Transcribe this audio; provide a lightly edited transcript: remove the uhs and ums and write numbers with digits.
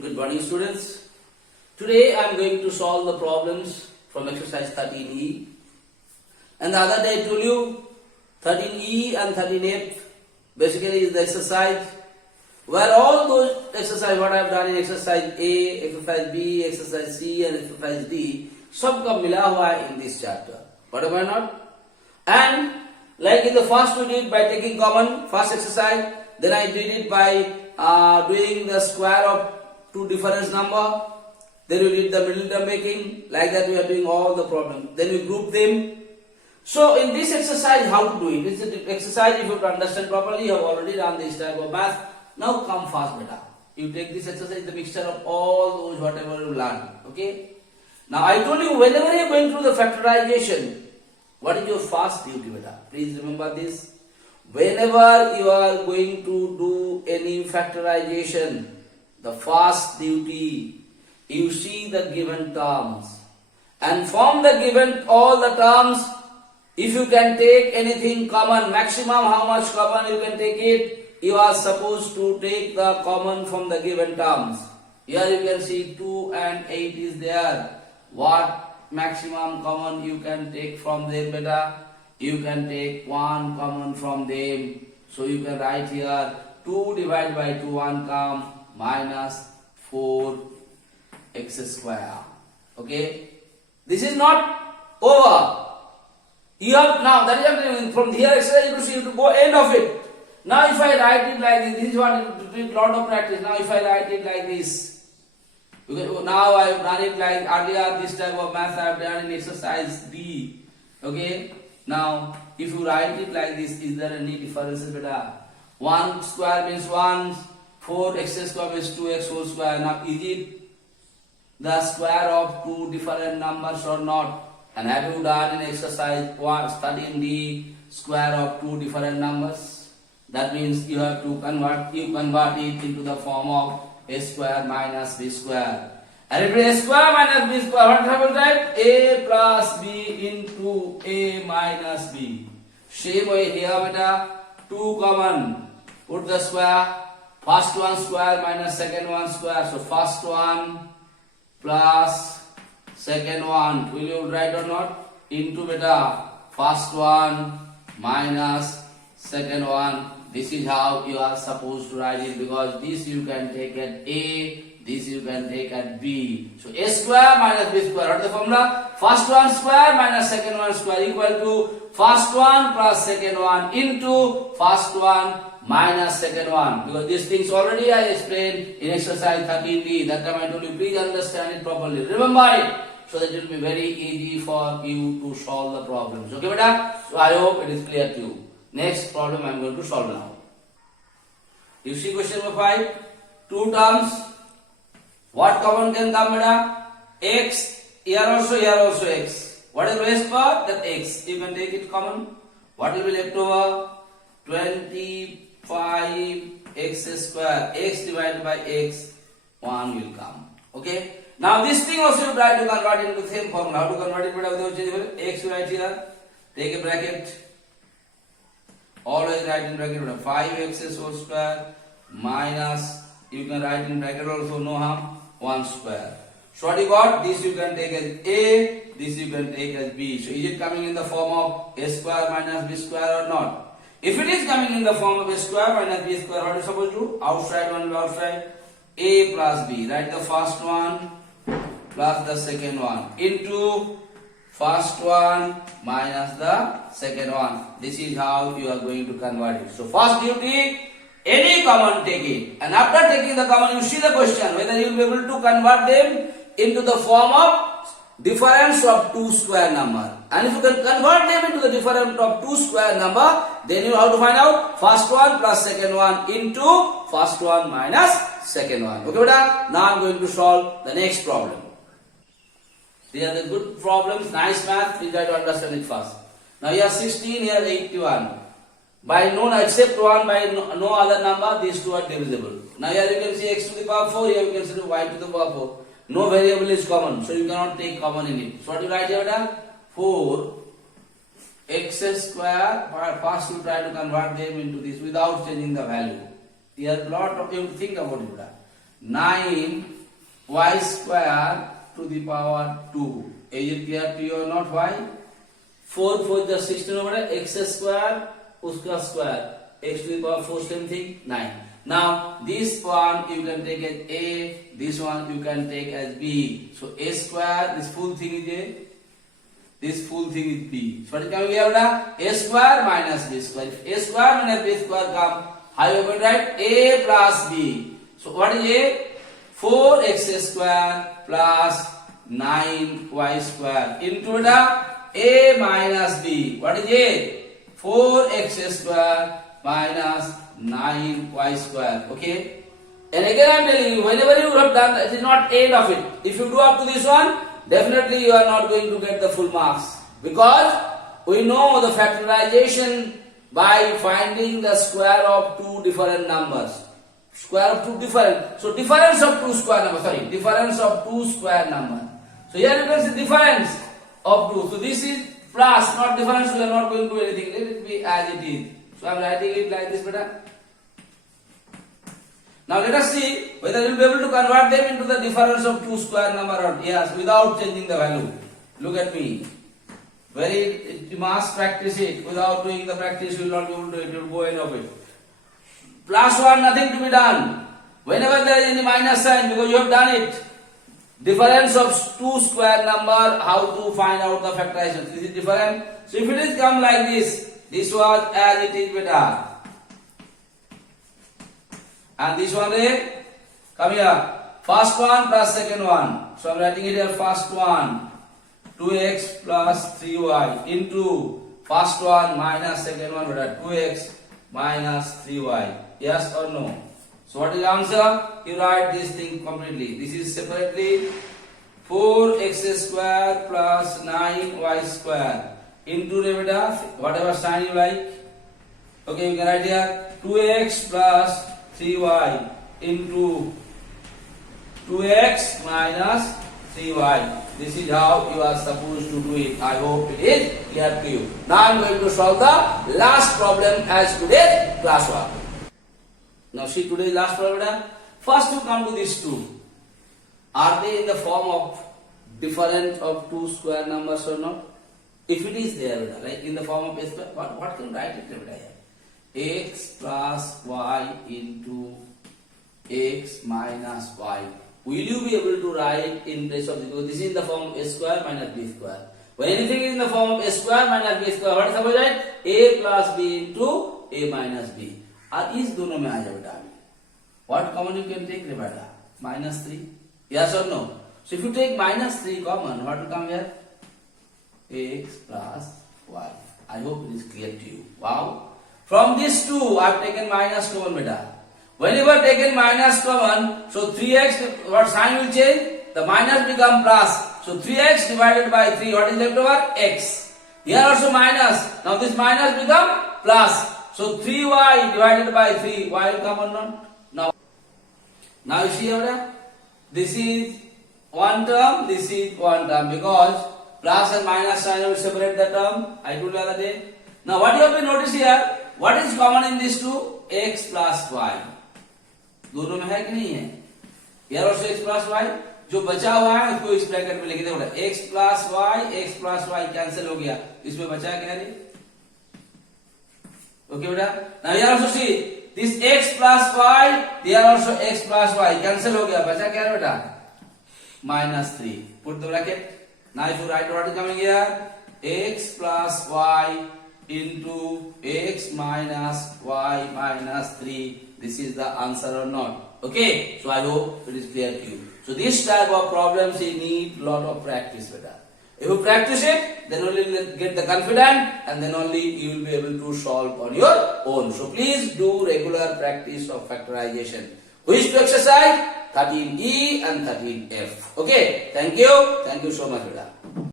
Good morning, students. Today I am going to solve the problems from exercise 13E. And the other day I told you 13E and 13F basically is the exercise where all those exercise what I have done in exercise A, exercise B, exercise C and exercise D सब का मिला हुआ है in this chapter. What am I not? And like in the first we did by taking common first exercise, then I did it by doing the square of two difference number, then we did the middle term making, like that we are doing all the problems. Then we group them. So in this exercise, how to do it? This is the exercise, if you have to understand properly, you have already done this type of math. Now come fast beta. You take this exercise, the mixture of all those whatever you learned. Okay? Now I told you whenever you are going through the factorization, what is your first duty beta? Please remember this. Whenever you are going to do any factorization, the first duty, you see the given terms. And from the given all the terms, if you can take anything common, maximum how much common you can take it, you are supposed to take the common from the given terms. Here you can see 2 and 8 is there. What maximum common you can take from them beta? You can take 1 common from them. So you can write here 2 divided by 2, 1 come minus 4x square. Okay? This is not over. You have now, that is from here exercise you see you to go end of it. Now if I write it like this is what it need lot of practice. Now if I write it like this, now I have done it like earlier this type of math I have done in exercise D. Okay? Now if you write it like this, is there any differences beta? 1 square means 1, 4x square means 2x whole square. Now is it the square of two different numbers or not? And have you done in exercise 13D square of two different numbers? That means you have to convert it into the form of a square minus b square. And if it is a square minus b square, what have you type? A plus b into a minus b. Same way here beta, 2 common. Put the square. First one square minus second one square. So first one plus second one. Will you write or not? Into beta. First one minus second one. This is how you are supposed to write it, because this you can take at A, this you can take at B. So A square minus B square. What is the formula? First one square minus second one square equal to first one plus second one into first one minus second one. Because these things already I explained in exercise 13D. That time I told you, please understand it properly. Remember it, so that it will be very easy for you to solve the problems. Okay, beta? So I hope it is clear to you. Next problem I am going to solve now. You see question number 5. 2 terms. What common can come, beta? X. Here also x. What is lowest part? That x. You can take it common. What will be left over? 25x square. X divided by x. 1 will come. Okay. Now this thing also you try to convert into the same formula. How to convert it without changing? X you write here. Take a bracket. Always write in bracket 5x whole square minus, you can write in bracket also no harm, 1 square. So what you got? This you can take as A, this you can take as B. So is it coming in the form of A square minus B square or not? If it is coming in the form of A square minus B square, what are you supposed to do? Outside one will outside. A plus B. Write the first one plus the second one into first one minus the second one. This is how you are going to convert it. So first duty, any common take it. And after taking the common, you see the question whether you will be able to convert them into the form of difference of two square number. And if you can convert them into the difference of two square number, then you have to find out first one plus second one into first one minus second one. Okay, beta? Now I am going to solve the next problem. These are the good problems, nice math, we try to understand it first. Now here 16, here 81. By no except 1, by no other number, these two are divisible. Now here you can see x to the power 4, here you can see y to the power 4. No variable is common, so you cannot take common in it. So what do you write here? 4 x square, first you try to convert them into this without changing the value. Here lot of, you have to think about it. 9y square to the power 2. Is it clear to you or not? Why? 4 4 just 16 over x square uska square, x to the power 4, same thing, 9. Now this one you can take as a, this one you can take as b. So a square, this full thing is a, this full thing is b. So what is coming here? A square minus b square. If a square minus b square come, how you going to write? A plus b. So what is a? 4x square plus 9y square into a minus b. What is a? 4x square minus 9y square. Okay. And again I am telling you, whenever you have done, it is not end of it. If you do up to this one, definitely you are not going to get the full marks, because we know the factorization by finding the square of two different numbers. Square of two different. So difference of two square number. Sorry, difference of two square number. So here you can see difference of two. So this is plus, not difference. We are not going to do anything. Let it be as it is. So I am writing it like this, beta. Now let us see whether we will be able to convert them into the difference of two square number or not. Yes, without changing the value. Look at me. You must practice it. Without doing the practice, you will not be able to do it. You will go end of it. Plus 1, nothing to be done. Whenever there is any minus sign, because you have done it. Difference of two square number, how to find out the factorization. This is different. So if it is come like this was as it is, beta. And this one come here. First one plus second one. So I am writing it here, first one. 2x plus 3y into first one minus second one, beta. 2x minus 3y. Yes or no? So what is the answer? You write this thing completely. This is separately 4x square plus 9y square into whatever sign you like. Okay, you can write here 2x plus 3y into 2x minus 3y. This is how you are supposed to do it. I hope it is clear to you. Now I am going to solve the last problem as today's class work. Now see today's last problem. First you come to these two. Are they in the form of difference of two square numbers or not? If it is there, like in the form of a square, what can you write it here? X plus y into x minus y. Will you be able to write in place of this? Because this is in the form of a square minus b square. When anything is in the form of a square minus b square, what is supposed to write? A plus b into a minus b. और इस दोनों में आ जाए बेटा अभी. What common you can take, बेटा? Minus 3. Yes or no? So if you take minus 3 common, what will come here? X plus y. I hope it is clear to you. Wow. From these two, I have taken minus common, beta. Whenever taken minus common, so 3x, what sign will change? The minus become plus. So 3x divided by 3, what is left over? X. Here also minus. Now this minus become plus. So 3y divided by 3, y will come or not? Now you see here, this is one term, this is one term, because plus and minus sign will separate the term. I told you the other day. Now what you have to notice here, what is common in these two? X plus y. दोनों में है कि नहीं है? Here also x plus y. जो बचा हुआ है उसको इस ब्रैकेट में लिख दे. x plus y कैंसिल हो गया. इसमें बचा क्या है? Okay, beta. Now here also see this x plus y. There also x plus y cancel हो गया. बचा क्या है बेटा? Minus 3. Put the bracket. Now if you write what is coming here, x plus y into x minus y minus 3. This is the answer or not? Okay. So I hope it is clear to you. So this type of problems you need lot of practice, beta. If you practice it, then only you will get the confidence, and then only you will be able to solve on your own. So please do regular practice of factorization. Which to exercise? 13E and 13F. Okay. Thank you. Thank you so much, beta.